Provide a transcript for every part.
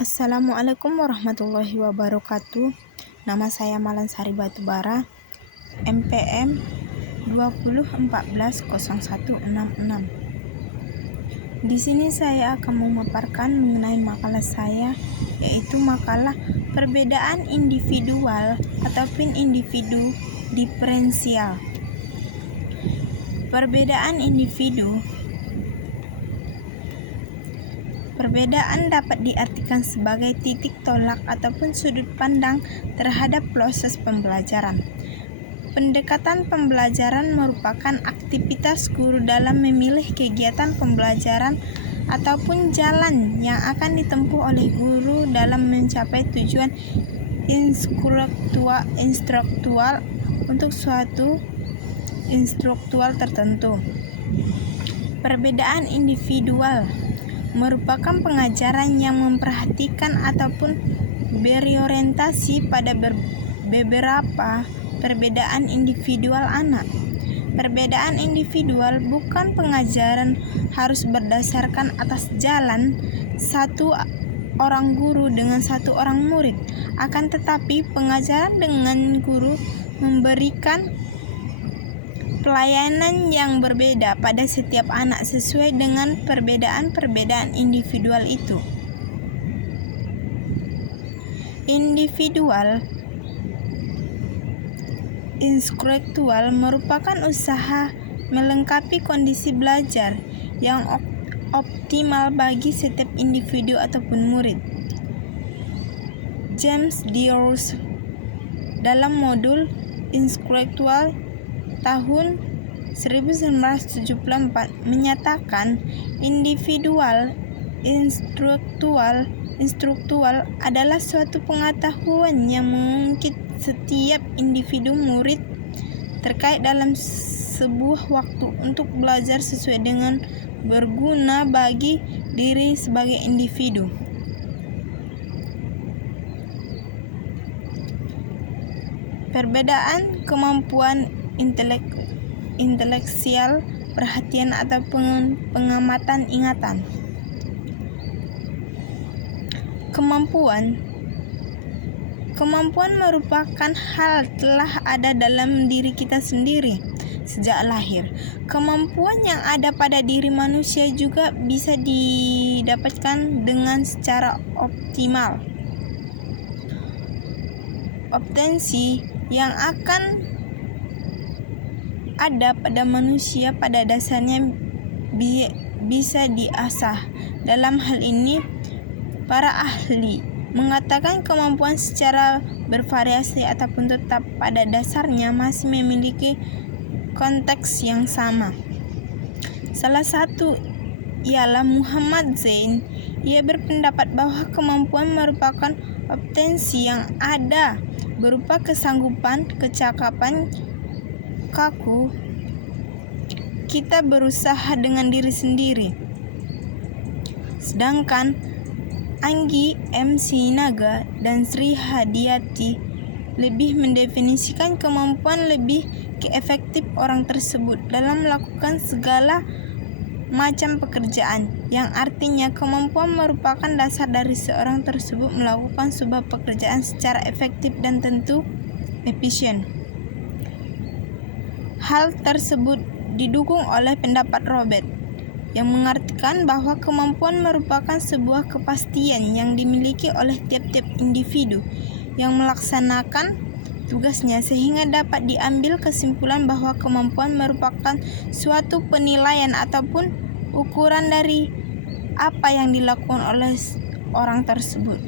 Assalamualaikum warahmatullahi wabarakatuh. Nama saya Malansari Batubara, MPM 20140166. Di sini saya akan memaparkan mengenai makalah saya, yaitu makalah perbedaan individual ataupun individu diferensial. Perbedaan dapat diartikan sebagai titik tolak ataupun sudut pandang terhadap proses pembelajaran. Pendekatan pembelajaran merupakan aktivitas guru dalam memilih kegiatan pembelajaran ataupun jalan yang akan ditempuh oleh guru dalam mencapai tujuan instruktual untuk suatu instruktual tertentu. Perbedaan individual merupakan pengajaran yang memperhatikan ataupun berorientasi pada beberapa perbedaan individual anak. Perbedaan individual bukan pengajaran harus berdasarkan atas jalan satu orang guru dengan satu orang murid, akan tetapi pengajaran dengan guru memberikan pelayanan yang berbeda pada setiap anak sesuai dengan perbedaan-perbedaan individual itu. Individual instruktual merupakan usaha melengkapi kondisi belajar yang optimal bagi setiap individu ataupun murid. James Diors dalam modul instruktual tahun 1974 menyatakan individual instruktual adalah suatu pengetahuan yang mengungkit setiap individu murid terkait dalam sebuah waktu untuk belajar sesuai dengan berguna bagi diri sebagai individu. Perbedaan kemampuan intelektual, perhatian atau pengamatan ingatan. Kemampuan merupakan hal telah ada dalam diri kita sendiri sejak lahir. Kemampuan yang ada pada diri manusia juga bisa didapatkan dengan secara optimal. Potensi yang akan ada pada manusia pada dasarnya bisa diasah. Dalam hal ini, para ahli mengatakan kemampuan secara bervariasi ataupun tetap pada dasarnya masih memiliki konteks yang sama. Salah satu ialah Muhammad Zain. Ia berpendapat bahwa kemampuan merupakan potensi yang ada berupa kesanggupan, kecakapan, kaku kita berusaha dengan diri sendiri. Sedangkan Anggi M. Sinaga dan Sri Hadiati lebih mendefinisikan kemampuan lebih efektif orang tersebut dalam melakukan segala macam pekerjaan, yang artinya kemampuan merupakan dasar dari seorang tersebut melakukan sebuah pekerjaan secara efektif dan tentu efisien. Hal tersebut didukung oleh pendapat Robert yang mengartikan bahwa kemampuan merupakan sebuah kepastian yang dimiliki oleh tiap-tiap individu yang melaksanakan tugasnya, sehingga dapat diambil kesimpulan bahwa kemampuan merupakan suatu penilaian ataupun ukuran dari apa yang dilakukan oleh orang tersebut.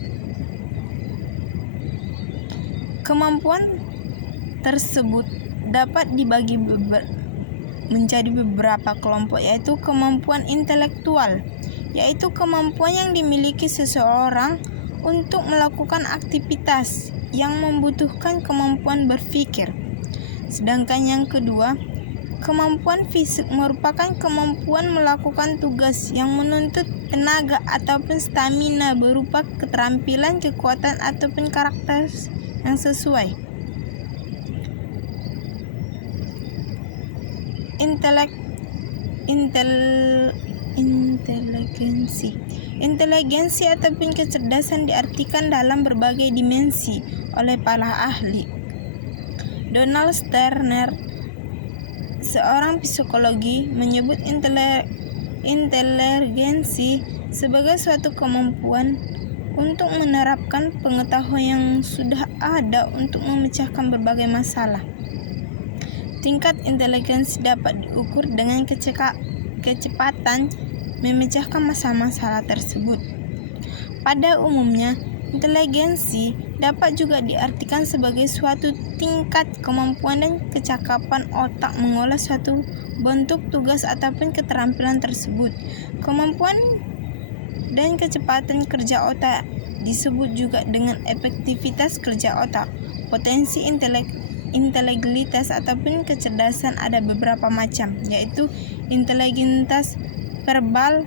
Kemampuan tersebut dapat dibagi menjadi beberapa kelompok, yaitu kemampuan intelektual, yaitu kemampuan yang dimiliki seseorang untuk melakukan aktivitas yang membutuhkan kemampuan berpikir. Sedangkan yang kedua, kemampuan fisik merupakan kemampuan melakukan tugas yang menuntut tenaga ataupun stamina berupa keterampilan, kekuatan ataupun karakter yang sesuai. Inteligensi Inteligensi ataupun kecerdasan diartikan dalam berbagai dimensi oleh para ahli. Donald Sterner, seorang psikologi, menyebut inteligensi sebagai suatu kemampuan untuk menerapkan pengetahuan yang sudah ada untuk memecahkan berbagai masalah. Tingkat inteligensi dapat diukur dengan kecepatan memecahkan masalah-masalah tersebut. Pada umumnya, inteligensi dapat juga diartikan sebagai suatu tingkat kemampuan dan kecakapan otak mengolah suatu bentuk tugas ataupun keterampilan tersebut. Kemampuan dan kecepatan kerja otak disebut juga dengan efektivitas kerja otak. Potensi intelektualitas ataupun kecerdasan ada beberapa macam, yaitu intelektualitas verbal,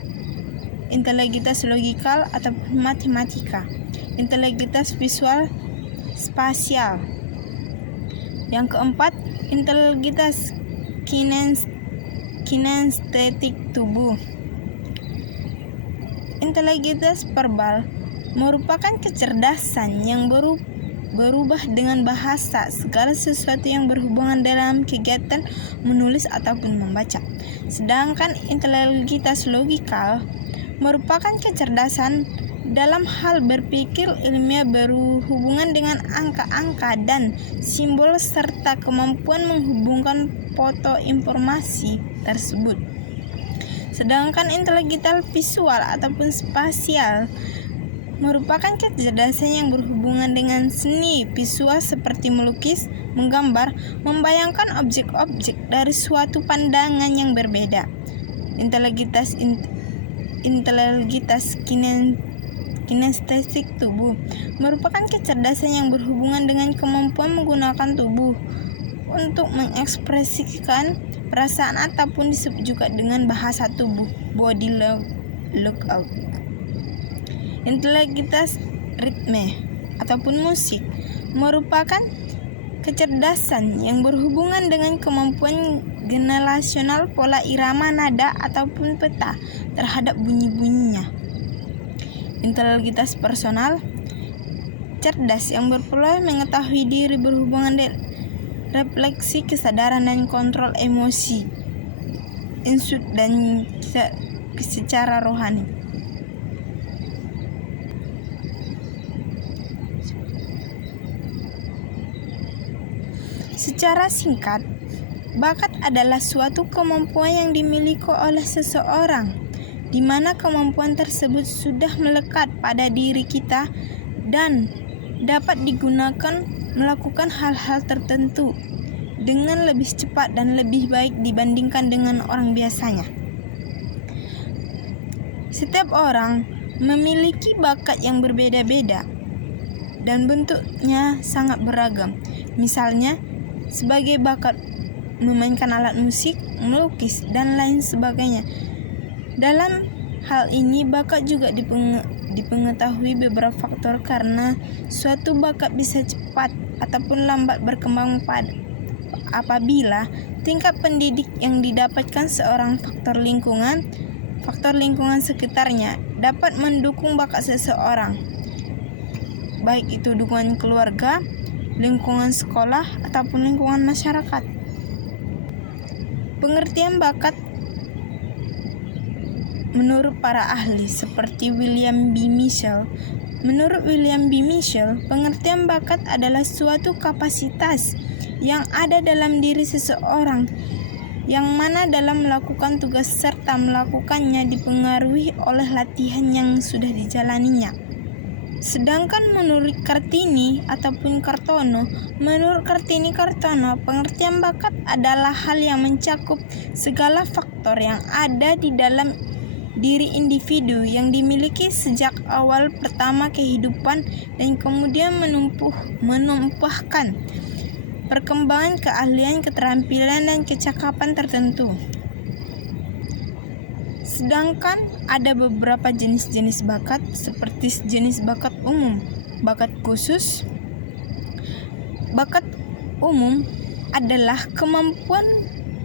intelektualitas logikal ataupun matematika, intelektualitas visual spasial. Yang keempat, intelektualitas kinestetik tubuh. Intelektualitas verbal merupakan kecerdasan yang berubah dengan bahasa segala sesuatu yang berhubungan dalam kegiatan menulis ataupun membaca. Sedangkan intelektualitas logikal merupakan kecerdasan dalam hal berpikir ilmiah berhubungan dengan angka-angka dan simbol serta kemampuan menghubungkan foto informasi tersebut. Sedangkan intelektualitas visual ataupun spasial merupakan kecerdasan yang berhubungan dengan seni visual seperti melukis, menggambar, membayangkan objek-objek dari suatu pandangan yang berbeda. Intelektualitas kinestetik tubuh merupakan kecerdasan yang berhubungan dengan kemampuan menggunakan tubuh untuk mengekspresikan perasaan ataupun disebut juga dengan bahasa tubuh, body lookout. Intelektualitas ritme ataupun musik merupakan kecerdasan yang berhubungan dengan kemampuan generasional pola irama nada ataupun peta terhadap bunyi-bunyinya. Intelektualitas personal, cerdas yang berpeluang mengetahui diri berhubungan dengan refleksi kesadaran dan kontrol emosi, insut dan secara rohani. Secara singkat, bakat adalah suatu kemampuan yang dimiliki oleh seseorang, di mana kemampuan tersebut sudah melekat pada diri kita dan dapat digunakan melakukan hal-hal tertentu dengan lebih cepat dan lebih baik dibandingkan dengan orang biasanya. Setiap orang memiliki bakat yang berbeda-beda dan bentuknya sangat beragam. Misalnya, sebagai bakat memainkan alat musik, melukis, dan lain sebagainya. Dalam hal ini, bakat juga dipengetahui beberapa faktor karena suatu bakat bisa cepat ataupun lambat berkembang apabila tingkat pendidik yang didapatkan seorang faktor lingkungan sekitarnya dapat mendukung bakat seseorang, baik itu dukungan keluarga, lingkungan sekolah, ataupun lingkungan masyarakat. Pengertian bakat menurut para ahli seperti William B. Mitchell. Menurut William B. Mitchell, pengertian bakat adalah suatu kapasitas yang ada dalam diri seseorang yang mana dalam melakukan tugas serta melakukannya dipengaruhi oleh latihan yang sudah dijalaninya. Sedangkan menurut Kartini ataupun Kartono, pengertian bakat adalah hal yang mencakup segala faktor yang ada di dalam diri individu yang dimiliki sejak awal pertama kehidupan dan kemudian menumpahkan perkembangan keahlian, keterampilan, dan kecakapan tertentu. Sedangkan ada beberapa jenis-jenis bakat seperti jenis bakat umum, bakat khusus. Bakat umum adalah kemampuan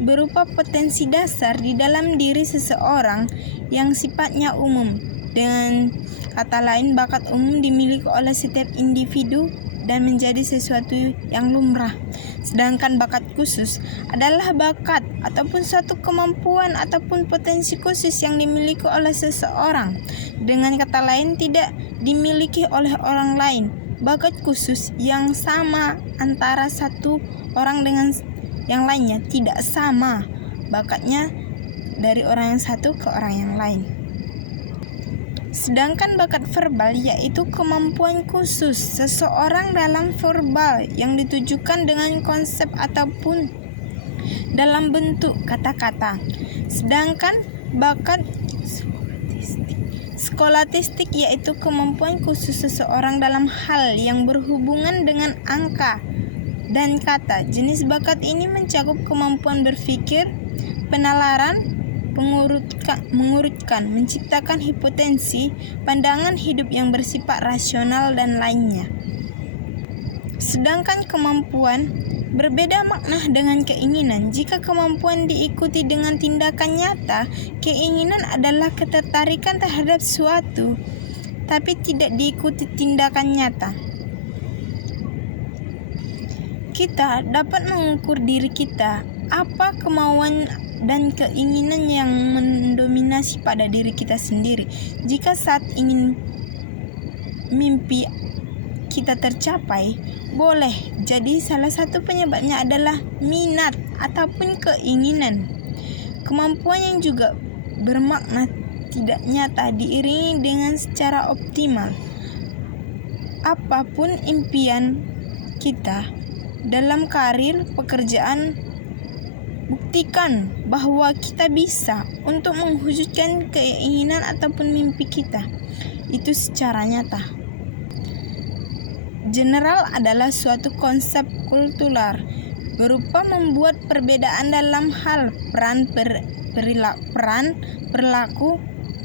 berupa potensi dasar di dalam diri seseorang yang sifatnya umum, Dengan kata lain, bakat umum dimiliki oleh setiap individu dan menjadi sesuatu yang lumrah. Sedangkan bakat khusus adalah bakat ataupun suatu kemampuan ataupun potensi khusus yang dimiliki oleh seseorang. Dengan kata lain, tidak dimiliki oleh orang lain. Bakat khusus yang sama antara satu orang dengan yang lainnya tidak sama bakatnya dari orang yang satu ke orang yang lain. Sedangkan bakat verbal yaitu kemampuan khusus seseorang dalam verbal yang ditujukan dengan konsep ataupun dalam bentuk kata-kata. Sedangkan bakat skolatistik yaitu kemampuan khusus seseorang dalam hal yang berhubungan dengan angka dan kata. Jenis bakat ini mencakup kemampuan berpikir, penalaran, mengurutkan, menciptakan hipotensi, pandangan hidup yang bersifat rasional dan lainnya. Sedangkan kemampuan berbeda makna dengan keinginan. Jika kemampuan diikuti dengan tindakan nyata, keinginan adalah ketertarikan terhadap suatu, tapi tidak diikuti tindakan nyata. Kita dapat mengukur diri kita, apa kemauan dan keinginan yang mendominasi pada diri kita sendiri. Jika saat ingin mimpi kita tercapai, boleh jadi salah satu penyebabnya adalah minat ataupun keinginan. Kemampuan yang juga bermakna tidak nyata diiringi dengan secara optimal. Apapun impian kita dalam karir, pekerjaan, buktikan bahwa kita bisa untuk mewujudkan keinginan ataupun mimpi kita itu secara nyata. General adalah suatu konsep kultural berupa membuat perbedaan dalam hal peran perilaku,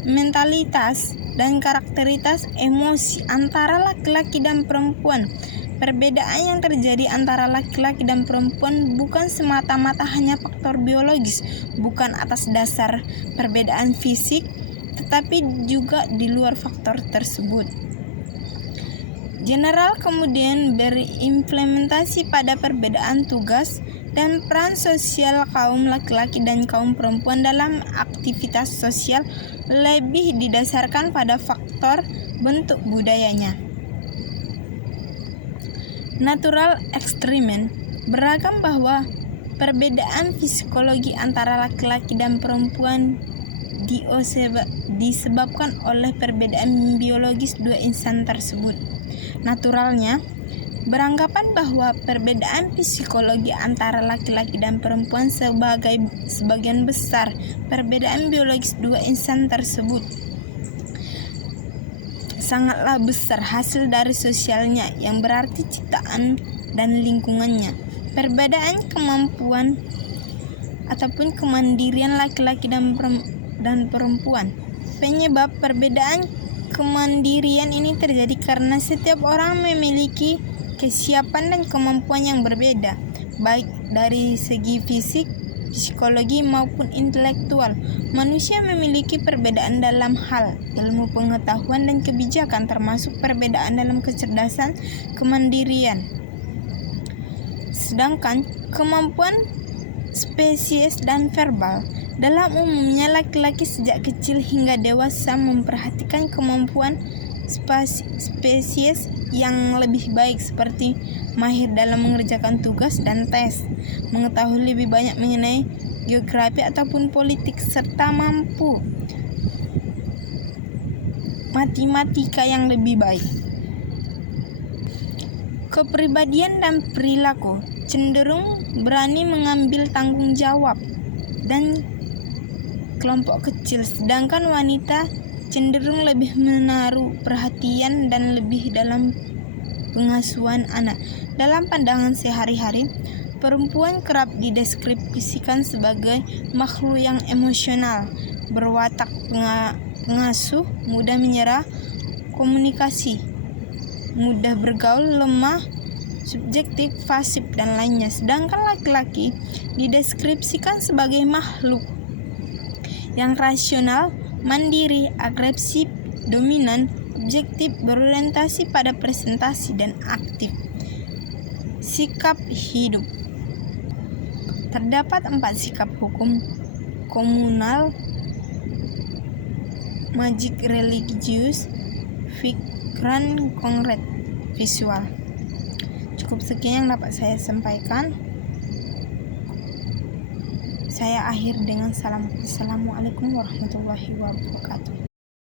mentalitas, dan karakteristikas emosi antara laki-laki dan perempuan. Perbedaan yang terjadi antara laki-laki dan perempuan bukan semata-mata hanya faktor biologis, bukan atas dasar perbedaan fisik, tetapi juga di luar faktor tersebut. General kemudian berimplementasi pada perbedaan tugas dan peran sosial kaum laki-laki dan kaum perempuan dalam aktivitas sosial lebih didasarkan pada faktor bentuk budayanya. Natural ekstremen beragam bahwa perbedaan psikologi antara laki-laki dan perempuan disebabkan oleh perbedaan biologis dua insan tersebut. Naturalnya beranggapan bahwa perbedaan psikologi antara laki-laki dan perempuan sebagian besar perbedaan biologis dua insan tersebut sangatlah besar hasil dari sosialnya, yang berarti ciptaan dan lingkungannya. Perbedaan kemampuan ataupun kemandirian laki-laki dan perempuan. Penyebab perbedaan kemandirian ini terjadi karena setiap orang memiliki kesiapan dan kemampuan yang berbeda, baik dari segi fisik, psikologi maupun intelektual. Manusia memiliki perbedaan dalam hal ilmu pengetahuan dan kebijakan, termasuk perbedaan dalam kecerdasan, kemandirian. Sedangkan kemampuan spesies dan verbal, dalam umumnya laki-laki sejak kecil hingga dewasa memperhatikan kemampuan spesies yang lebih baik, seperti mahir dalam mengerjakan tugas dan tes, mengetahui lebih banyak mengenai geografi ataupun politik, serta mampu matematika yang lebih baik. Kepribadian dan perilaku cenderung berani mengambil tanggung jawab dan kelompok kecil, sedangkan wanita cenderung lebih menaruh perhatian dan lebih dalam pengasuhan anak. Dalam pandangan sehari-hari, perempuan kerap dideskripsikan sebagai makhluk yang emosional, berwatak pengasuh, mudah menyerah, komunikasi, mudah bergaul, lemah, subjektif, pasif, dan lainnya. Sedangkan laki-laki dideskripsikan sebagai makhluk yang rasional, mandiri, agresif, dominan, objektif, berorientasi pada presentasi, dan aktif. Sikap hidup. Terdapat 4 sikap hukum: komunal, magik religius, pikiran konkret, visual. Cukup sekian yang dapat saya sampaikan. Saya akhir dengan salam. Assalamualaikum warahmatullahi wabarakatuh.